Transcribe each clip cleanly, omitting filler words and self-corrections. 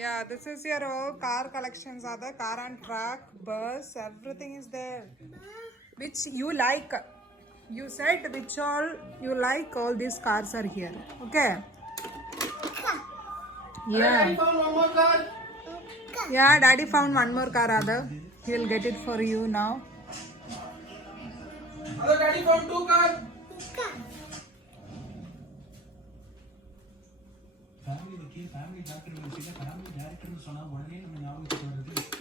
Yeah, this is your all car collections are the car and truck, bus, everything is there. Which you like. You said which all you like, all these cars are here. Okay. Yeah. Yeah, daddy found one more car, Ada. He will get it for you now. Hello, daddy found two cars.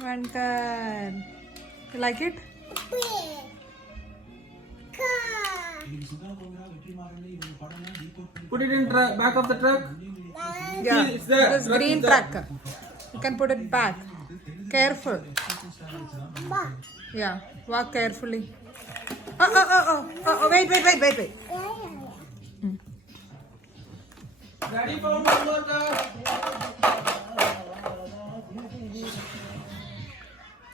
One car. You like it? Put it in back of the truck. Yeah, See, it's there. this green truck. You can put it back. Careful. Yeah, walk carefully. Oh, wait. Daddy found one more car.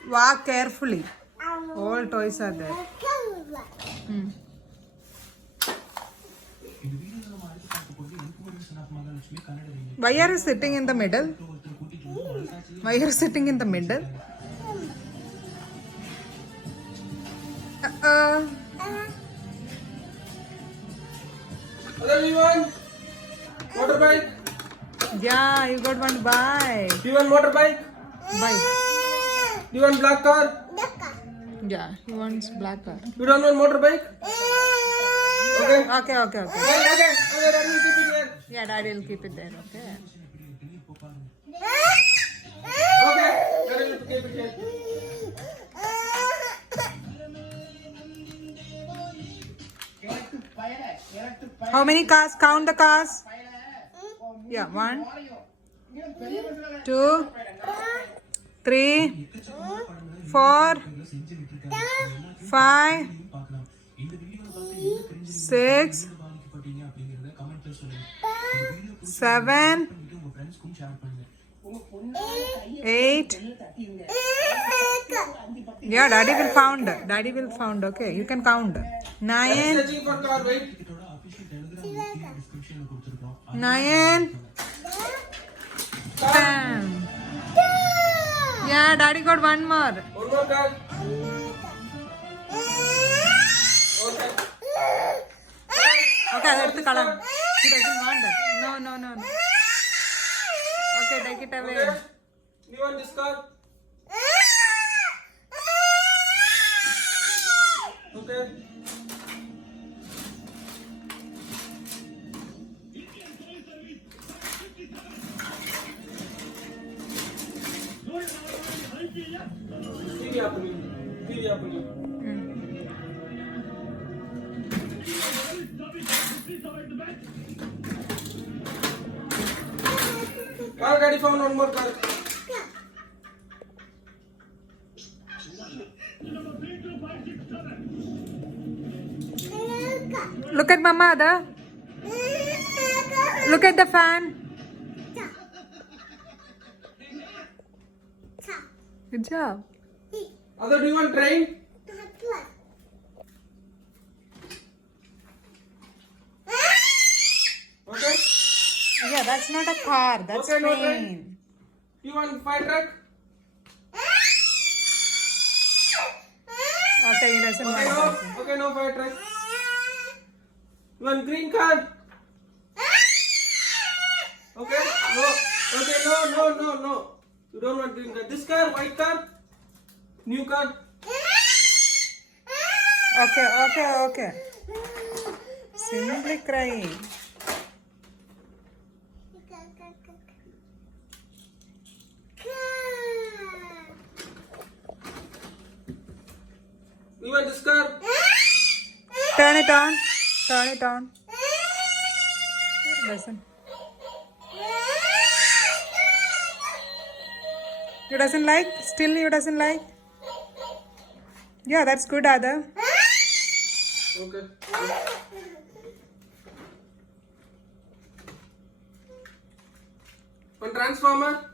Walk carefully. All toys are there. Why are you sitting in the middle? Why are you sitting in the middle? Other V1. Motorbike. Yeah, you got one bike. V1 motorbike. Bike. You want black car? Yeah, he wants black car. You don't want motorbike? Okay. Okay. Okay, that will keep it here. Yeah, daddy will keep it there, okay? Okay, that will keep it here. How many cars? Count the cars. Yeah, 1, 2, 3, 4, 5, 6, 7, 8. Yeah, daddy will found. Okay, you can count. 9, Searching for car, wait. 9, 10. Yeah, daddy got one more. One more car. Okay. Okay, that's the color. He doesn't want that. No. Okay, take it away. Okay. You want this car? Okay. TV apuni. Car daddy found one more car. Look at mama, Ada. Look at the fan. Good job. Other, do you want train? Okay. Yeah, that's not a car. That's Okay, no train. train. You want fire truck? Okay, he doesn't want that. Okay, no fire truck. You want green car? Okay, no. Okay, no. You don't want green car. This car, white car, new car. Okay. Simply crying. You want this car? Turn it on. Listen. You doesn't like? Still you doesn't like? Yeah, that's good, Ada. Okay. One transformer?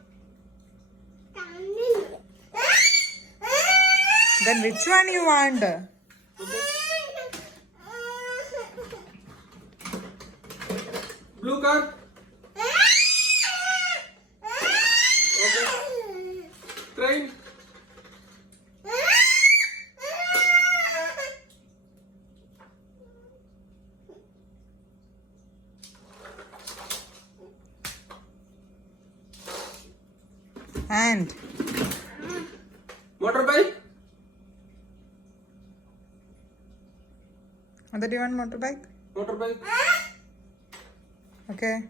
Then which one you want? Blue car? And Motorbike? Mother, do you want motorbike? Motorbike? Okay.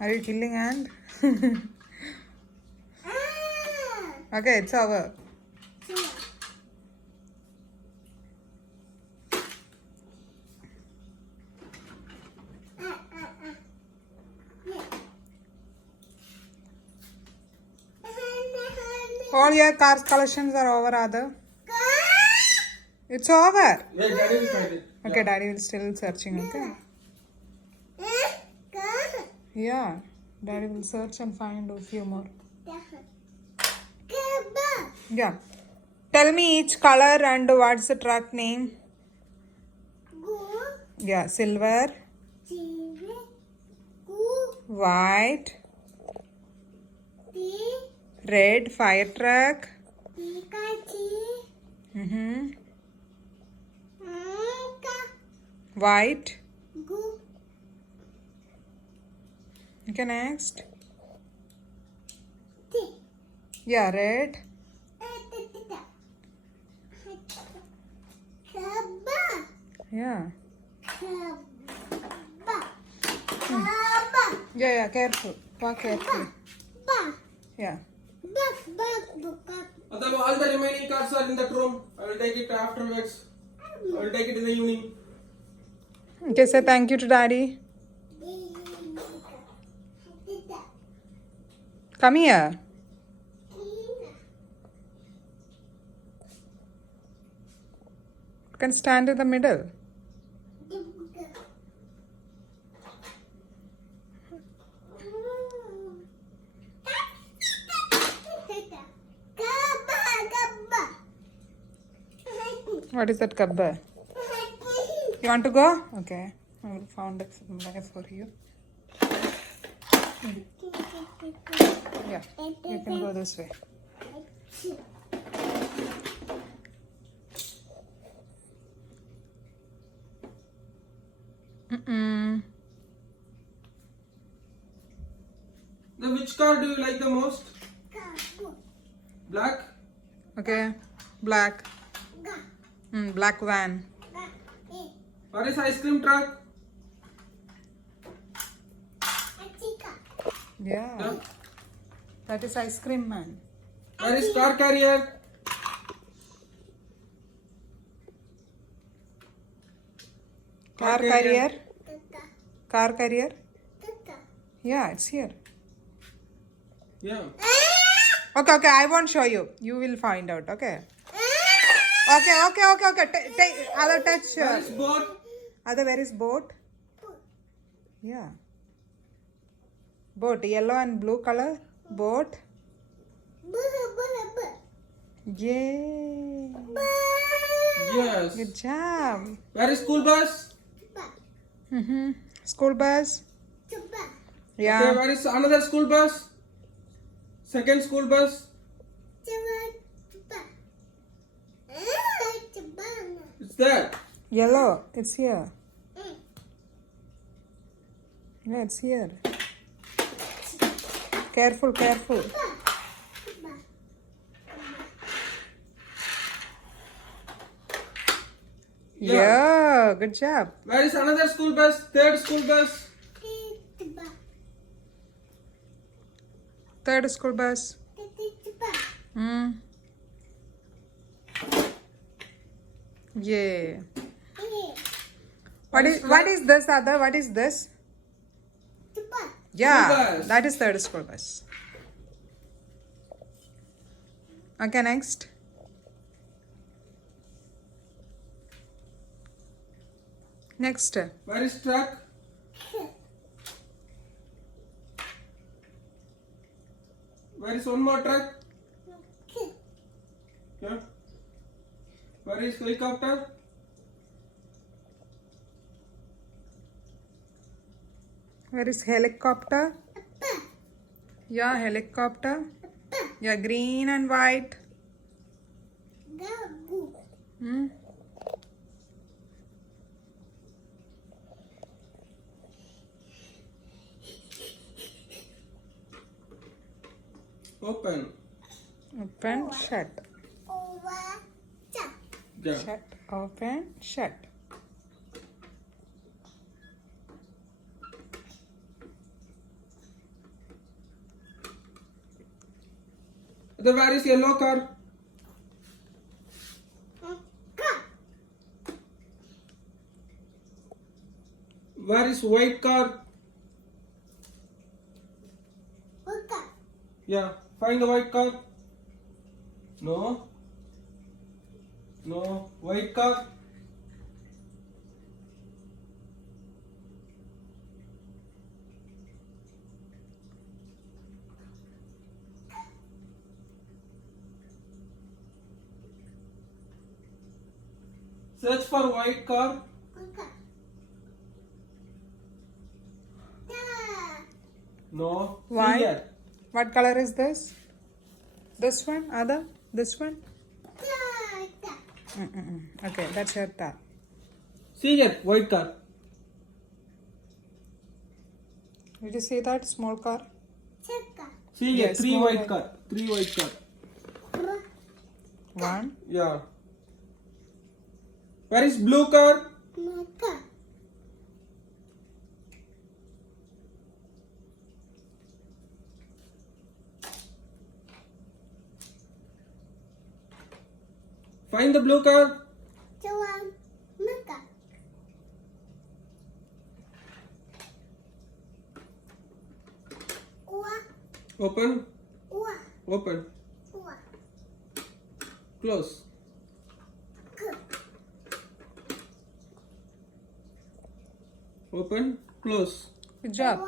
Are you killing ant? Okay, it's over. All your cars collections are over, Ada. It's over. Yeah, Daddy will find it. Okay, Daddy will still searching. Okay. Yeah, Daddy will search and find a few more. Yeah. Tell me each color and what's the truck name? Yeah, silver, white, red, fire truck. Mm-hmm. White. Okay, next. Yeah, red. Yeah. Yeah, careful. Walk careful. Yeah. Although all the remaining cars are in that room, I will take it afterwards. I will take it in the evening. Okay, say thank you to Daddy. Come here. You can stand in the middle. What is that kabba? You want to go? Okay. I will found it for you. Yeah, you can go this way. Which car do you like the most? Black? Okay, black. Black van. What is ice cream truck? Yeah. That is ice cream man. Where is car carrier? Car carrier. Car carrier. Yeah, it's here. Yeah. Okay, I won't show you. You will find out, okay? Okay. Take other touch. Where is boat? Other, where is boat? Yeah. Boat, yellow and blue color. Boat. Yay. Yes. Good job. Where is school bus? School bus. Okay, Yeah. where is another school bus? Second school bus? It's there. Yellow. It's here. Yeah, it's here. Careful. Yeah, good job. Where is another school bus? Third school bus? Third school bus. Yeah. What is this other? What is this? Yeah, bus. that is third school bus. Okay, next. Next. Where is truck? Where is one more truck? Yeah. Where is helicopter? Where is helicopter? Yeah, helicopter. Yeah, green and white. Open. Open, shut. Yeah. Shut, open, shut. Then where is yellow car? Where is white car? Yeah. Find the white car. No. No. White car. Search for white car. No. Why? See here. What color is this? This one, Ada? This one? Okay, that's your tap. See here. White car. Did you see that small car? See here. Yes, Three small white white. car. Three white car. One. Yeah. Where is blue car? Find the blue car. Open. Open. Close. Open. Close. Good job.